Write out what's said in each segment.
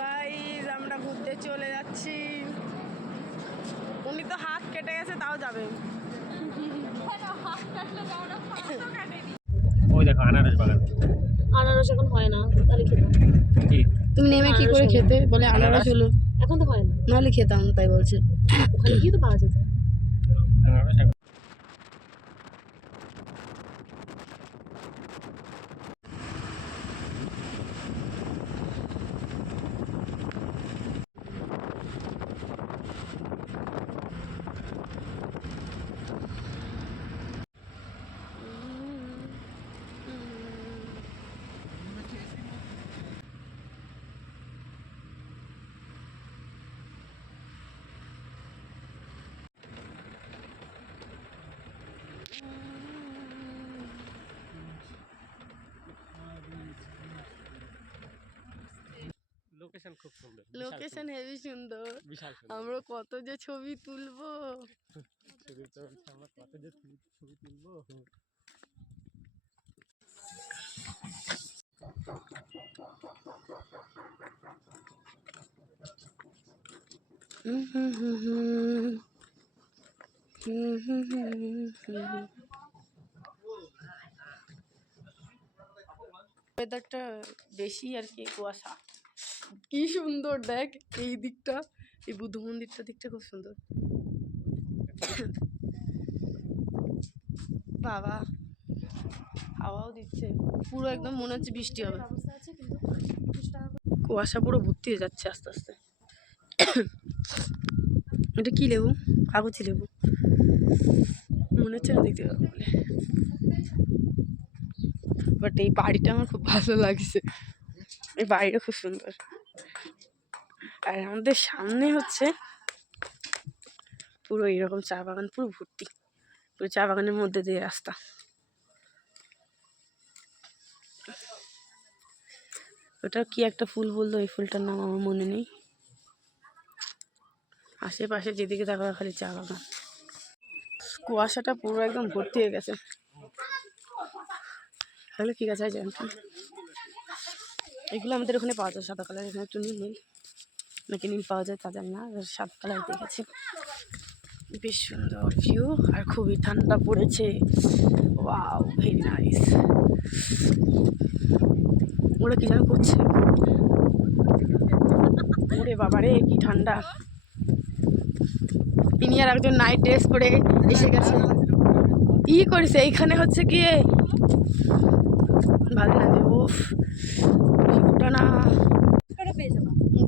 Guys আমরা ঘুরতে চলে যাচ্ছি। উনি তো হাত কেটে গেছে তাও যাবে। ওই দেখো আনারস বাগান। আনারস এখন হয় না তাহলে খেতাম। কি? তুমি নেমে কি করে খেতে? বলে আনারস হলো। এখন তো হয় না। নাহলে খেতাম তাই বলছে। ওখানে গিয়ে তো পাওয়া যেত। লোকেশন খুব সুন্দর লোকেশন হেভি সুন্দর। বিশাল সুন্দর। আমরা কত যে ছবি তুলবো? শুধু তো আমরা কত যে ছবি তুলবো। ওয়েদারটা বেশি আর কি কুয়াশা। কি সুন্দর, দেখ, এই দিকটা, এই বুদ্ধ মন্দিরটা দিকটা খুব সুন্দর। বাবা, হাওয়াও দিচ্ছে। পুরো একদম মনে হচ্ছে বৃষ্টি হবে। কুয়াশা পুরো ভর্তি হয়ে যাচ্ছে আস্তে আস্তে। এটা কি লেবু? কাগজি লেবু। মনে হচ্ছে না দেখতে পাবো বলে। বাট এই বাড়িটা আমার খুব ভালো লাগছে। এই বাড়িটা খুব সুন্দর। আর আমাদের সামনে হচ্ছে পুরো এরকম চা বাগান, পুরো ভর্তি। পুরো চা বাগানের মধ্যে দিয়ে রাস্তা। ওটা কি একটা ফুল বলল? এই ফুলটার নাম আমার মনে নেই। আশেপাশে যেদিকে তাকাবে খালি চা বাগান। কুয়াশাটা পুরো একদম ভর্তি হয়ে গেছে। তাহলে কি গাছ আছে এগুলো আমাদের ওখানে পাওয়া যায়, সাদা কালার এখানে একটু নীল নীল নাকি নীল পাওয়া যায় তা জানি না সাদা কালার দেখেছি। বেশ সুন্দর ভিউ আর খুবই ঠান্ডা পড়েছে। ওয়াও ভেরি নাইস ওরা কি যেন করছে? ওরে বাবারে, কি ঠান্ডা। তিনি আর একজন নাইট ড্রেস পরে এসে গেছে। ই করেছে? এইখানে হচ্ছে গিয়ে? ভালো লাগে ও না। করে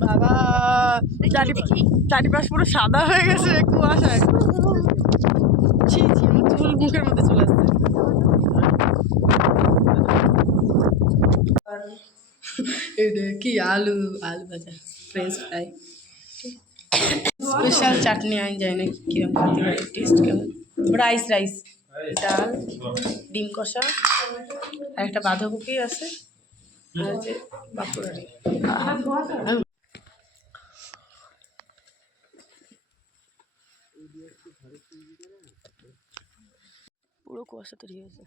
বাবা চারি চারিপাশ পুরো সাদা হয়ে গেছে কুয়াশায়। ছি ছি আমার চুল মুখের মধ্যে চলে আসছে। কি আলু আলু ভাজা ফ্রেঞ্চ ফ্রাই স্পেশাল চাটনি আমি জানি না কীরকম খেতে পারে টেস্ট কেমন। রাইস রাইস ডাল ডিম কষা আর একটা বাঁধাকপি আছে। আর হচ্ছে বাপুরারি পুরো কুয়াশা তৈরি হয়েছে।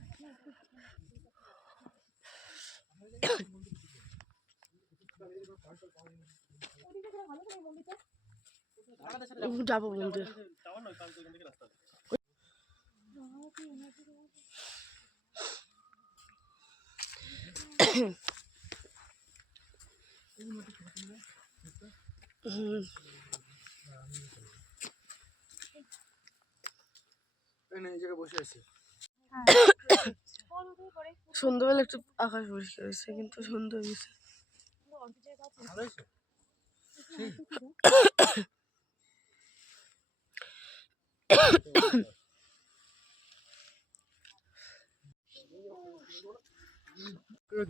যাব বন্ধু হুম সন্ধ্যাবেলা একটু আকাশ পরিষ্কার হয়েছে কিন্তু সন্ধ্যা হয়ে গেছে।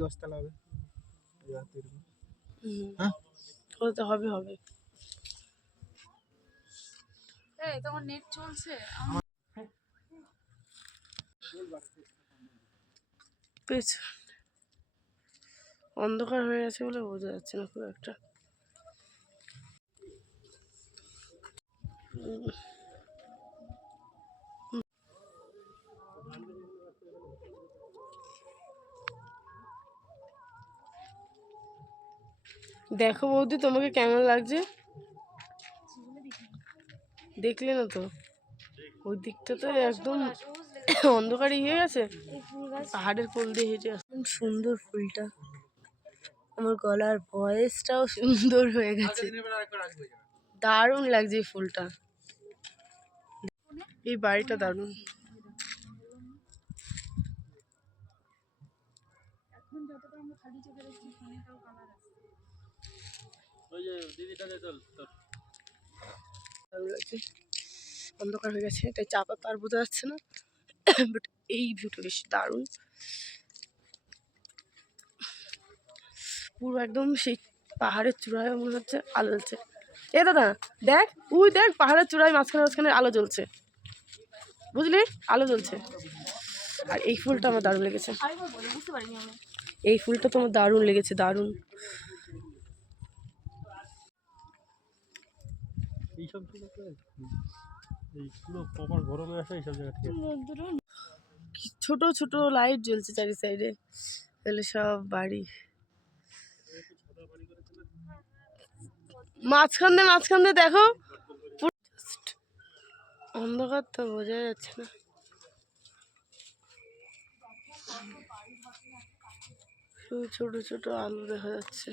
দশতলা হবে হ্যাঁ? তো হবে হবে। এই তোমার নেট চলছে? অন্ধকার হয়ে গেছে বলে বোঝা যাচ্ছে না খুব একটা। দেখো বৌদি, তোমাকে কেমন লাগছে? দেখলে না তো? ওই দিকটা তো একদম অন্ধকারই হয়ে গেছে। পাহাড়ের কোল দিয়ে হেঁটে সুন্দর ফুলটা। আমার গলার ভয়েসটাও সুন্দর হয়ে গেছে। দারুণ লাগছে এই ফুলটা। এই বাড়িটা দারুণ। অন্ধকার হয়ে গেছে। তাই চাপা তার বোঝা যাচ্ছে না। বাট এই ভিউটা বেশ দারুণ। পুরো একদম সেই পাহাড়ের চূড়ায় মনে হচ্ছে আলো জ্বলছে। এ দাদা, দেখ, উই দেখ, পাহাড়ের চূড়ায় মাঝখানে মাঝখানে আলো জ্বলছে। বুঝলি? আলো জ্বলছে। আর এই ফুলটা আমার দারুণ লেগেছে। এই ফুলটা তো আমার দারুণ লেগেছে, দারুণ। এইসব ছোট ছোট লাইট জ্বলছে চারি সাইডে তাহলে সব বাড়ি। মাঝখান দিয়ে মাঝখান দিয়ে দেখো অন্ধকার তো বোঝা যাচ্ছে না। ছোট ছোট আলো দেখা যাচ্ছে।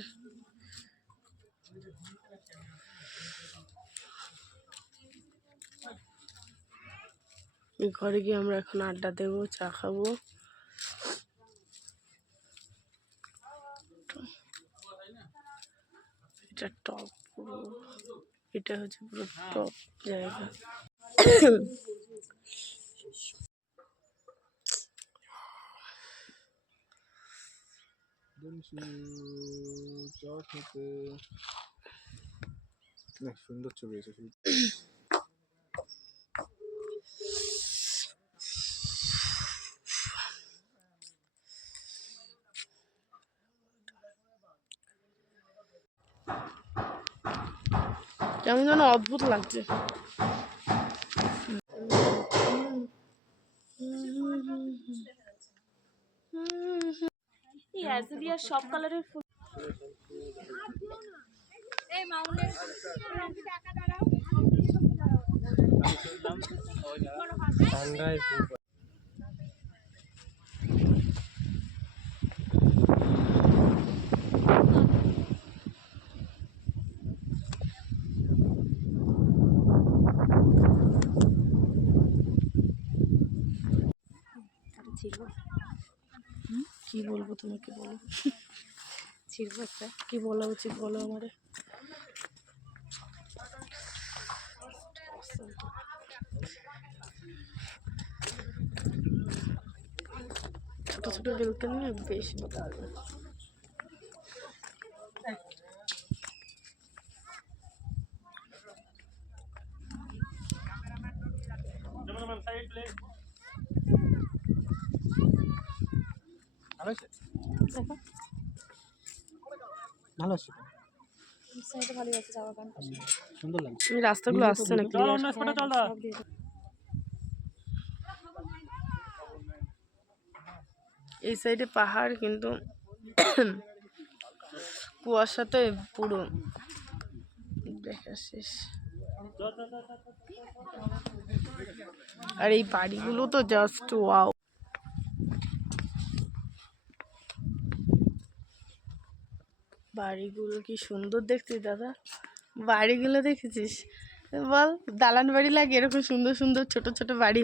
ঘরে গিয়ে আমরা এখন আড্ডা দেবো, চা খাব। এটা টপ পুরো, এটা হচ্ছে পুরো টপ জায়গা। সুন্দর ছবি আছে কেমন যেন অদ্ভুত লাগছে। সব কালারের ফুল। এই ঠান্ডায় কি বলব তোমাকে বলো? ছিড়বো একটা। কি বলা উচিত বলো আমারে? ছোট ছোট বেলকনি না বেশ ভালো আছে সাইডে ভালো আছে সুন্দর লাগছে। রাস্তাগুলো আসছে না। এই সাইডে পাহাড় কিন্তু কুয়াশাতে পুরো। দেখা শেষ। আর এই বাড়িগুলো তো জাস্ট ওয়াও বাড়িগুলো কি সুন্দর দেখতে দাদা? বাড়িগুলো দেখেছিস? বল দালান বাড়ি লাগে এরকম সুন্দর সুন্দর ছোট ছোট বাড়ি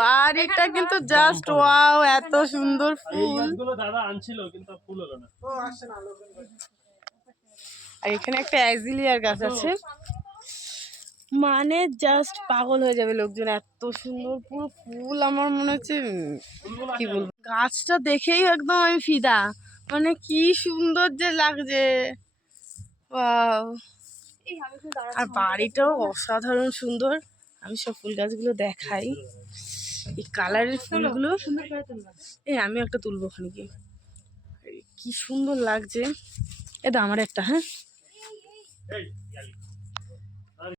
বাড়িটা কিন্তু জাস্ট ওয়াও এত সুন্দর ফুল। দাদা আনছিল কিন্তু ফুল হলো না। আর এখানে একটা অ্যাজিলিয়ার গাছ আছে। মানে জাস্ট পাগল হয়ে যাবে লোকজন, এত সুন্দর, পুরো ফুল আমার মনে হচ্ছে কি বলব? গাছটা দেখেই একদম আমি ফিদা। মানে কি সুন্দর যে লাগছে। আর বাড়িটাও অসাধারণ সুন্দর। আমি সব ফুল গাছগুলো দেখাই। এই কালারের ফুলগুলো, এই আমি একটা তুলবো ওখানে গিয়ে। কি সুন্দর লাগছে। এ আমার একটা হ্যাঁ?